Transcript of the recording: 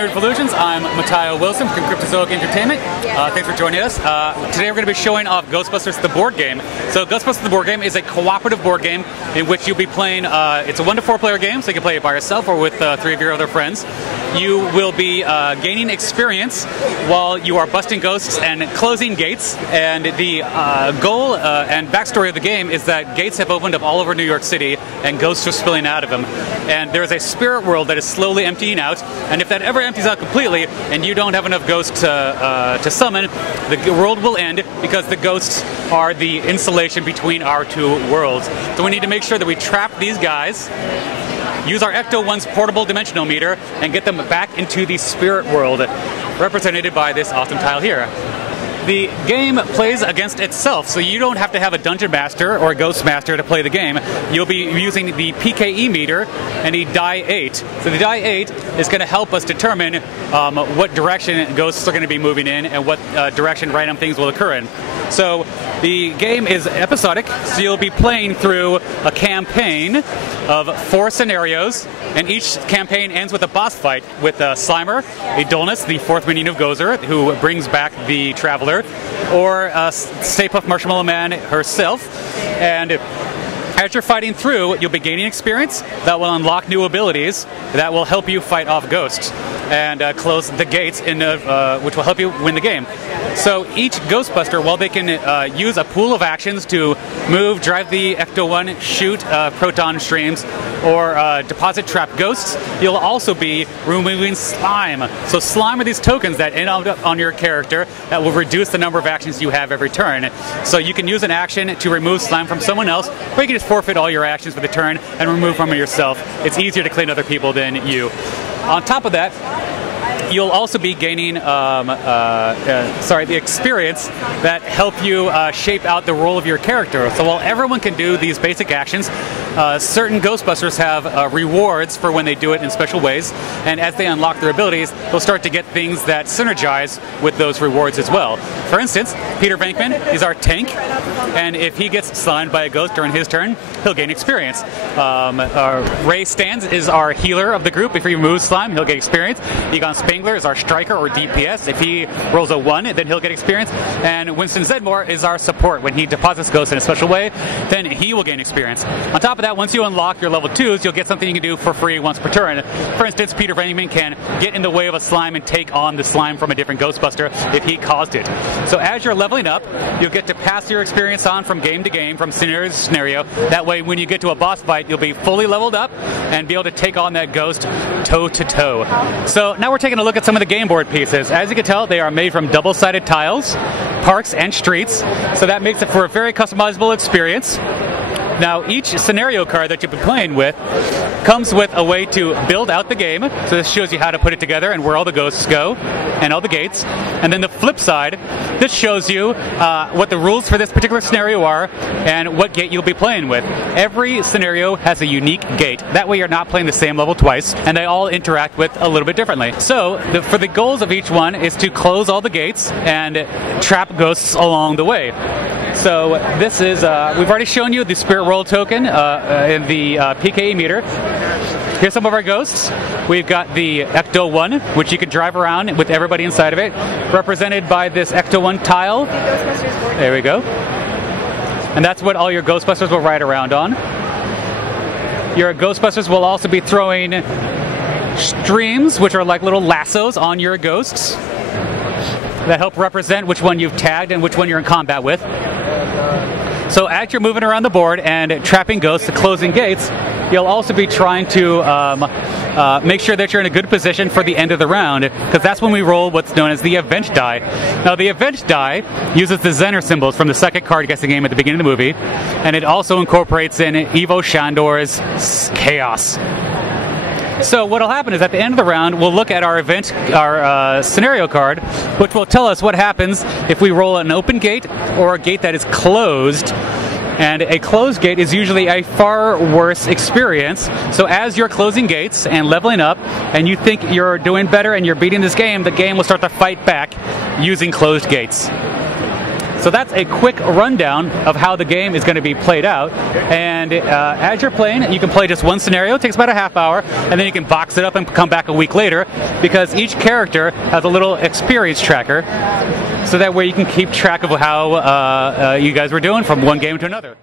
Nerdvolutions. I'm Mataio Wilson from Cryptozoic Entertainment. Thanks for joining us. Today we're going to be showing off Ghostbusters the board game. So Ghostbusters the board game is a cooperative board game in which you'll be playing, it's a 1 to 4 player game, so you can play it by yourself or with 3 of your other friends. You will be gaining experience while you are busting ghosts and closing gates. And the goal and backstory of the game is that gates have opened up all over New York City and ghosts are spilling out of them. And there is a spirit world that is slowly emptying out. And if that ever empties out completely and you don't have enough ghosts to summon, the world will end because the ghosts are the insulation between our 2 worlds. So we need to make sure that we trap these guys, use our Ecto-1's portable dimensional meter, and get them back into the spirit world, represented by this awesome tile here. The game plays against itself, so you don't have to have a Dungeon Master or a Ghost Master to play the game. You'll be using the PKE meter and the Die 8. So the Die 8 is going to help us determine what direction ghosts are going to be moving in and what direction random things will occur in. So the game is episodic, so you'll be playing through a campaign of 4 scenarios, and each campaign ends with a boss fight with Slimer, a Dullness, the 4th meaning of Gozer, who brings back the Traveler, or Stay Puft Marshmallow Man herself. And as you're fighting through, you'll be gaining experience that will unlock new abilities that will help you fight off ghosts and close the gates, which will help you win the game. So each Ghostbuster, while they can use a pool of actions to move, drive the Ecto-1, shoot proton streams, or deposit trap ghosts, you'll also be removing slime. So slime are these tokens that end up on your character that will reduce the number of actions you have every turn. So you can use an action to remove slime from someone else, or you can just forfeit all your actions for the turn and remove from yourself. It's easier to clean other people than you. On top of that, you'll also be gaining the experience that help you shape out the role of your character. So while everyone can do these basic actions, certain Ghostbusters have rewards for when they do it in special ways, and as they unlock their abilities, they'll start to get things that synergize with those rewards as well. For instance, Peter Venkman is our tank, and if he gets slimed by a ghost during his turn, he'll gain experience. Ray Stans is our healer of the group. If he removes slime, he'll get experience. Egon Spangler is our striker or DPS. If he rolls a 1, then he'll get experience. And Winston Zedmore is our support. When he deposits ghosts in a special way, then he will gain experience. On top of that, once you unlock your level 2s, you'll get something you can do for free once per turn. For instance, Peter Venkman can get in the way of a slime and take on the slime from a different Ghostbuster if he caused it. So as you're leveling up, you'll get to pass your experience on from game to game, from scenario to scenario. That way, when you get to a boss fight, you'll be fully leveled up and be able to take on that ghost toe to toe. So now we're taking a look at some of the game board pieces. As you can tell, they are made from double-sided tiles, parks, and streets. So that makes it for a very customizable experience. Now, each scenario card that you'll be playing with comes with a way to build out the game. So this shows you how to put it together and where all the ghosts go and all the gates. And then the flip side, this shows you what the rules for this particular scenario are and what gate you'll be playing with. Every scenario has a unique gate. That way you're not playing the same level twice, and they all interact with a little bit differently. So for the goals of each one is to close all the gates and trap ghosts along the way. So this is, we've already shown you the Spirit World token in the PKE meter. Here's some of our ghosts. We've got the Ecto-1, which you can drive around with everybody inside of it, represented by this Ecto-1 tile. There we go. And that's what all your Ghostbusters will ride around on. Your Ghostbusters will also be throwing streams, which are like little lassos on your ghosts that help represent which one you've tagged and which one you're in combat with. So as you're moving around the board and trapping ghosts and closing gates, you'll also be trying to make sure that you're in a good position for the end of the round, because that's when we roll what's known as the event die. Now, the event die uses the Zener symbols from the second card guessing game at the beginning of the movie, and it also incorporates in Ivo Shandor's Chaos. So what'll happen is at the end of the round, we'll look at our scenario card, which will tell us what happens if we roll an open gate or a gate that is closed. And a closed gate is usually a far worse experience. So as you're closing gates and leveling up, and you think you're doing better and you're beating this game, the game will start to fight back using closed gates. So that's a quick rundown of how the game is going to be played out. And as you're playing, you can play just one scenario. It takes about a half hour, and then you can box it up and come back a week later, because each character has a little experience tracker, so that way you can keep track of how you guys were doing from one game to another.